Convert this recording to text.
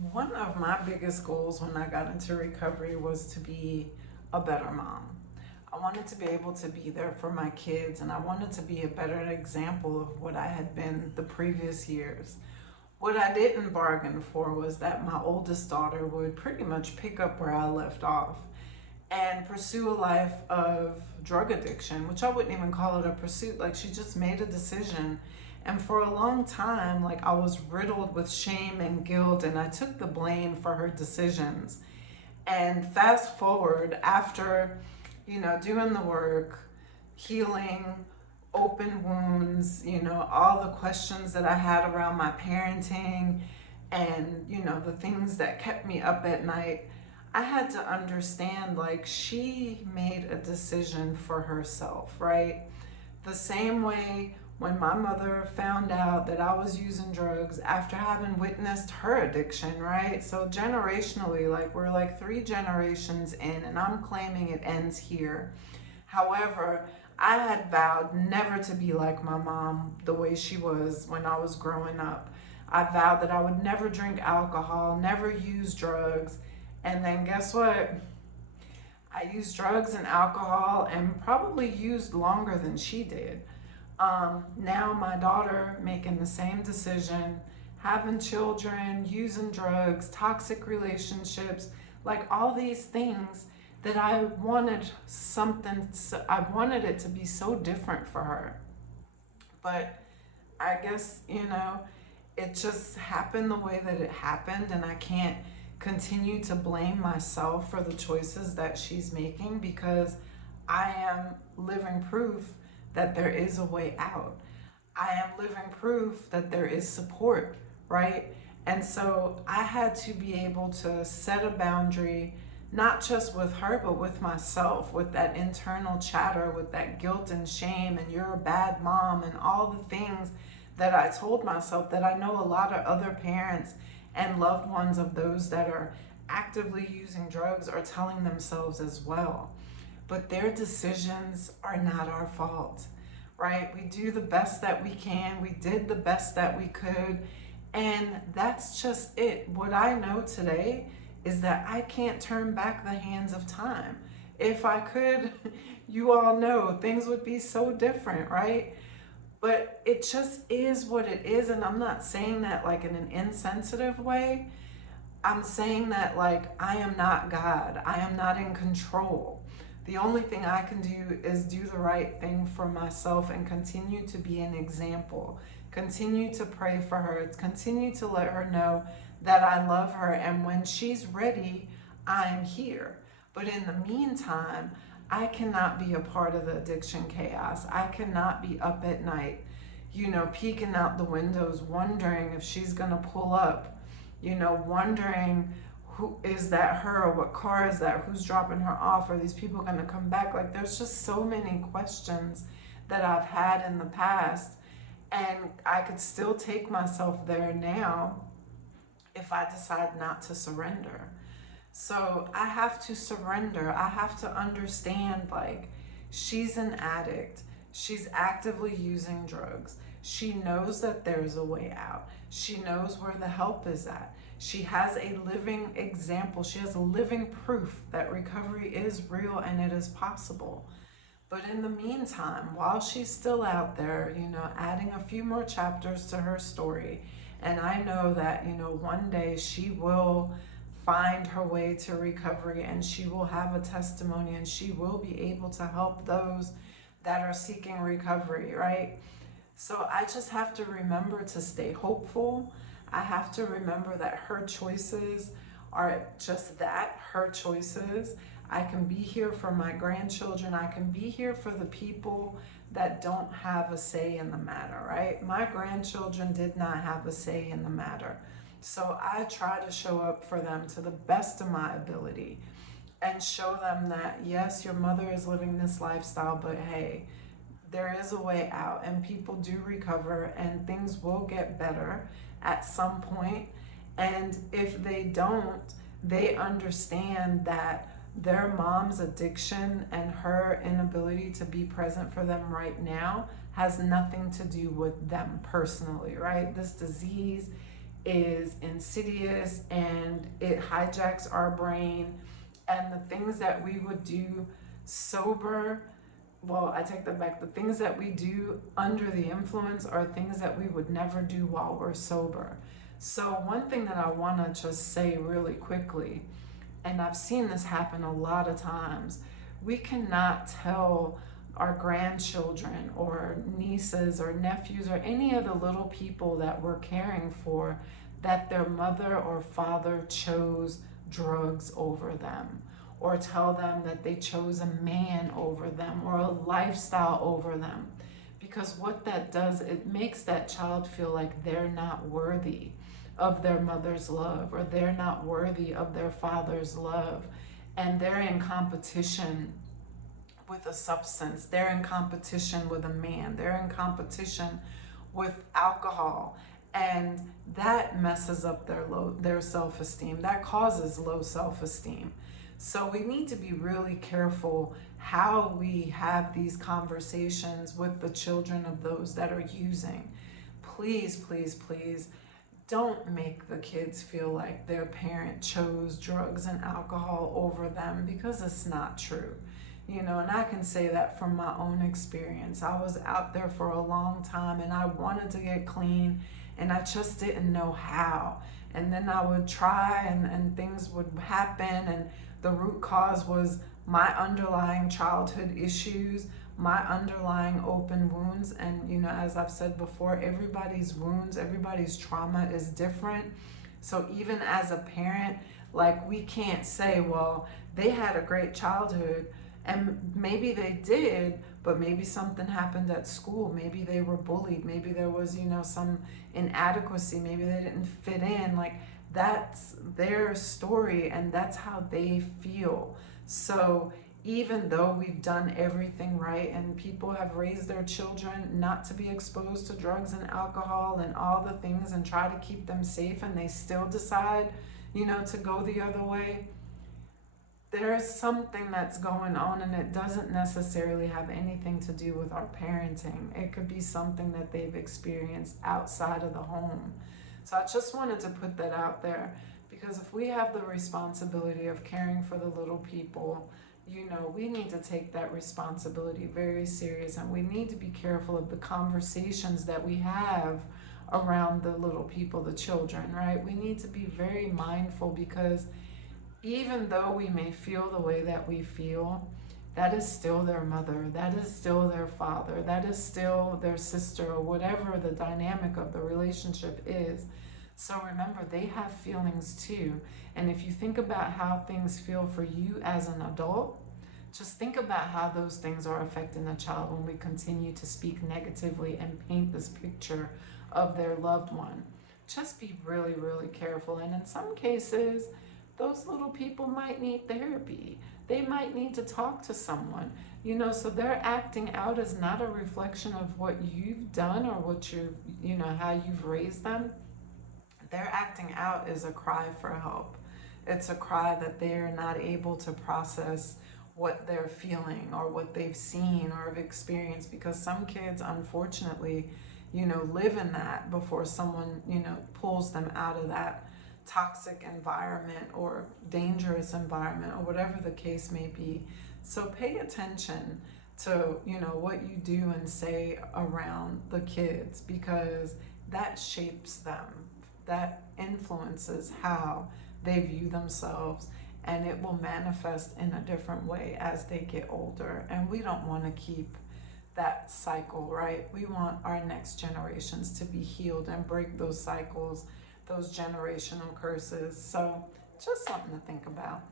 One of my biggest goals when I got into recovery was to be a better mom. I wanted to be able to be there for my kids, and I wanted to be a better example of what I had been the previous years. What I didn't bargain for was that my oldest daughter would pretty much pick up where I left off and pursue a life of drug addiction, which I wouldn't even call it a pursuit. Like, she just made a decision. And for a long time, like, I was riddled with shame and guilt, and I took the blame for her decisions. And fast forward, after, doing the work, healing, open wounds, all the questions that I had around my parenting and, the things that kept me up at night, I had to understand, like, she made a decision for herself, right? The same way when my mother found out that I was using drugs after having witnessed her addiction, right? So generationally, like, we're like 3 generations in, and I'm claiming it ends here. However, I had vowed never to be like my mom the way she was when I was growing up. I vowed that I would never drink alcohol, never use drugs. And then guess what? I used drugs and alcohol and probably used longer than she did. Now my daughter making the same decision, having children, using drugs, toxic relationships, like all these things that I wanted I wanted it to be so different for her. But I guess, it just happened the way that it happened, and I can't continue to blame myself for the choices that she's making, because I am living proof that there is a way out. I am living proof that there is support, right? And so I had to be able to set a boundary, not just with her, but with myself, with that internal chatter, with that guilt and shame, and you're a bad mom, and all the things that I told myself that I know a lot of other parents and loved ones of those that are actively using drugs are telling themselves as well. But their decisions are not our fault, right? We do the best that we can. We did the best that we could. And that's just it. What I know today is that I can't turn back the hands of time. If I could, you all know things would be so different, right? But it just is what it is. And I'm not saying that like in an insensitive way. I'm saying that, like, I am not God. I am not in control. The only thing I can do is do the right thing for myself and continue to be an example. Continue to pray for her. Continue to let her know that I love her. And when she's ready, I'm here. But in the meantime, I cannot be a part of the addiction chaos. I cannot be up at night, peeking out the windows, wondering if she's going to pull up, wondering who is that, her, or what car is that, who's dropping her off, are these people going to come back? Like, there's just so many questions that I've had in the past, and I could still take myself there now if I decide not to surrender. So I have to surrender. I have to understand, like, she's an addict. She's actively using drugs. She knows that there's a way out. She knows where the help is at. She has a living example. She has a living proof that recovery is real and it is possible. But in the meantime, while she's still out there, adding a few more chapters to her story, and I know that, one day she will find her way to recovery, and she will have a testimony, and she will be able to help those that are seeking recovery, right? So I just have to remember to stay hopeful. I have to remember that her choices are just that, her choices. I can be here for my grandchildren. I can be here for the people that don't have a say in the matter, right? My grandchildren did not have a say in the matter. So I try to show up for them to the best of my ability and show them that, yes, your mother is living this lifestyle, but hey, there is a way out, and people do recover, and things will get better at some point. And if they don't, they understand that their mom's addiction and her inability to be present for them right now has nothing to do with them personally, right? This disease is insidious and it hijacks our brain. And the things that we would do sober, well, I take that back. The things that we do under the influence are things that we would never do while we're sober. So one thing that I want to just say really quickly, and I've seen this happen a lot of times, we cannot tell our grandchildren or nieces or nephews or any of the little people that we're caring for that their mother or father chose drugs over them, or tell them that they chose a man over them or a lifestyle over them. Because what that does, it makes that child feel like they're not worthy of their mother's love, or they're not worthy of their father's love. And they're in competition with a substance. They're in competition with a man. They're in competition with alcohol. And that messes up their self-esteem. That causes low self-esteem. So we need to be really careful how we have these conversations with the children of those that are using. Please, please, please don't make the kids feel like their parent chose drugs and alcohol over them, because it's not true. You know, and I can say that from my own experience. I was out there for a long time and I wanted to get clean and I just didn't know how. And then I would try and things would happen, and the root cause was my underlying childhood issues, my underlying open wounds. And, you know, as I've said before, everybody's wounds, everybody's trauma is different. So even as a parent, like, we can't say, well, they had a great childhood. And maybe they did, but maybe something happened at school. Maybe they were bullied. Maybe there was, you know, some inadequacy. Maybe they didn't fit in. Like, that's their story and that's how they feel. So even though we've done everything right and people have raised their children not to be exposed to drugs and alcohol and all the things and try to keep them safe, and they still decide, you know, to go the other way, there's something that's going on, and it doesn't necessarily have anything to do with our parenting. It could be something that they've experienced outside of the home. So I just wanted to put that out there, because if we have the responsibility of caring for the little people, you know, we need to take that responsibility very serious, and we need to be careful of the conversations that we have around the little people, the children, right? We need to be very mindful, because even though we may feel the way that we feel, that is still their mother, that is still their father, that is still their sister, or whatever the dynamic of the relationship is. So remember, they have feelings too. And if you think about how things feel for you as an adult, just think about how those things are affecting a child when we continue to speak negatively and paint this picture of their loved one. Just be really, really careful. And in some cases, those little people might need therapy. They might need to talk to someone, you know, so their acting out is not a reflection of what you've done or what you know, how you've raised them. Their acting out is a cry for help. It's a cry that they're not able to process what they're feeling or what they've seen or have experienced, because some kids, unfortunately, you know, live in that before someone, you know, pulls them out of that toxic environment or dangerous environment, or whatever the case may be. So pay attention to, you know, what you do and say around the kids, because that shapes them. That influences how they view themselves, and it will manifest in a different way as they get older. And we don't want to keep that cycle, right? We want our next generations to be healed and break those cycles, those generational curses. So just something to think about.